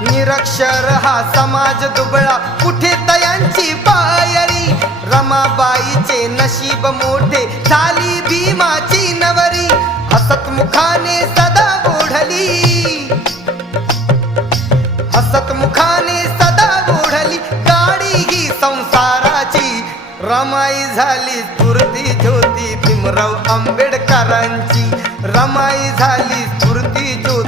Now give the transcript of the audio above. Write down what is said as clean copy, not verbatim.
निरक्षर हा समाज दुबळा, कुठे तयांची पायरी. रमाबाईचे नशीब मोठे, झाली भीमाची नवरी. हसत मुखाने सदा ओढली, हसत मुखाने सदा ओढली गाडी ही संसाराची. रमाई झाली स्फूर्ती ज्योती भीमराव आंबेडकरांची. रमाई झाली स्फूर्ती ज्योती